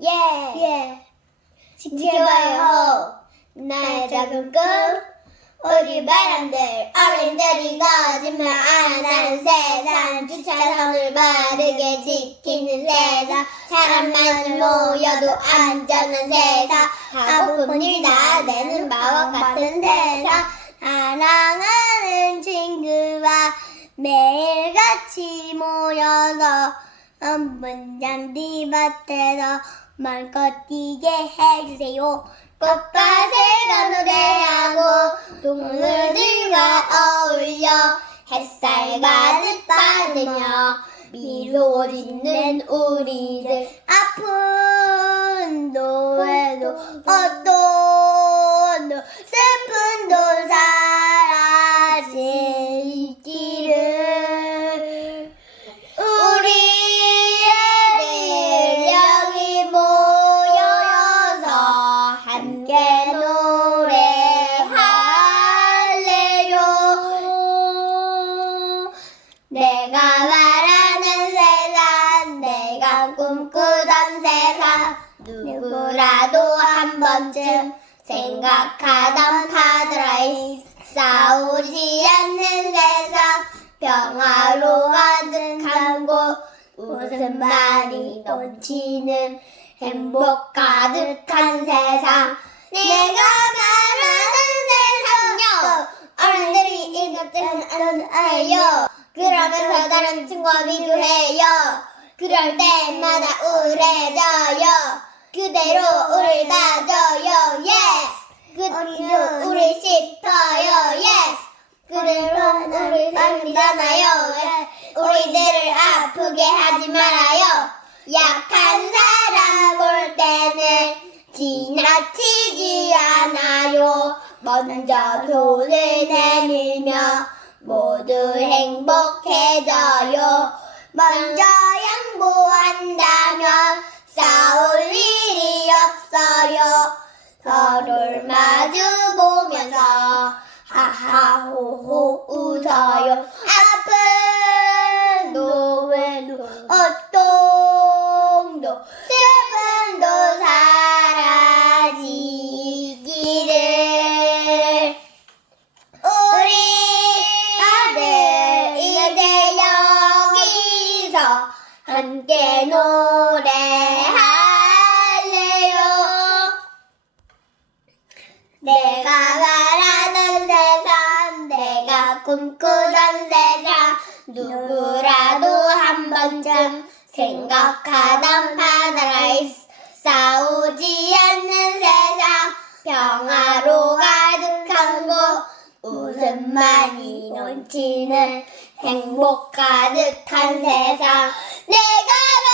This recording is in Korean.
예. 예. 지켜봐요. 나의 작은 꿈. 우리 바람들 어른들이 거짓말 안 하는 세상 주차선을 바르게 지키는 세상 사람만 모여도 안전한 세상 하고픈 일다 내는 마법 같은 세상 사랑하는 친구와 매일같이 모여서 한 분장 뒤밭에서 마음껏 뛰게 해주세요. 꽃밭에가 노래하고 동물들과 어울려 햇살 가득 받으며 미소 짓는 우리들 아픈 노래도 어떤 함께 노래할래요. 내가 말하는 세상 내가 꿈꾸던 세상. 누구라도 한 번쯤 생각하던 파드라이 싸우지 않는 세상 평화로 가득한 곳. 웃음만이 넘치는 행복 가득한 세상. 내가 말하는 세상요. 어른들이 이것들은 알아요. 그러면서 다른 친구와 비교해요. 그럴 때마다 우울해져요. 그대로 우릴 봐줘요. Yes. 그대로 우릴 싶어요. Yes. 그대로 우릴 사랑이잖아요 우리들을 아프게 하지 말아요. 약한 사람 지나치지 않아요. 먼저 손을 내밀며 모두 행복해져요. 먼저 양보한다면 싸울 일이 없어요. 서로를 마주 보면서 하하호호 웃어요 함께 노래할래요? 내가 말하는 세상 내가 꿈꾸던 세상 누구라도 한 번쯤 생각하던 파라다이스 싸우지 않는 세상 평화로 가득한 곳. 웃음만이 넘치는 행복 가득한 세상. 내가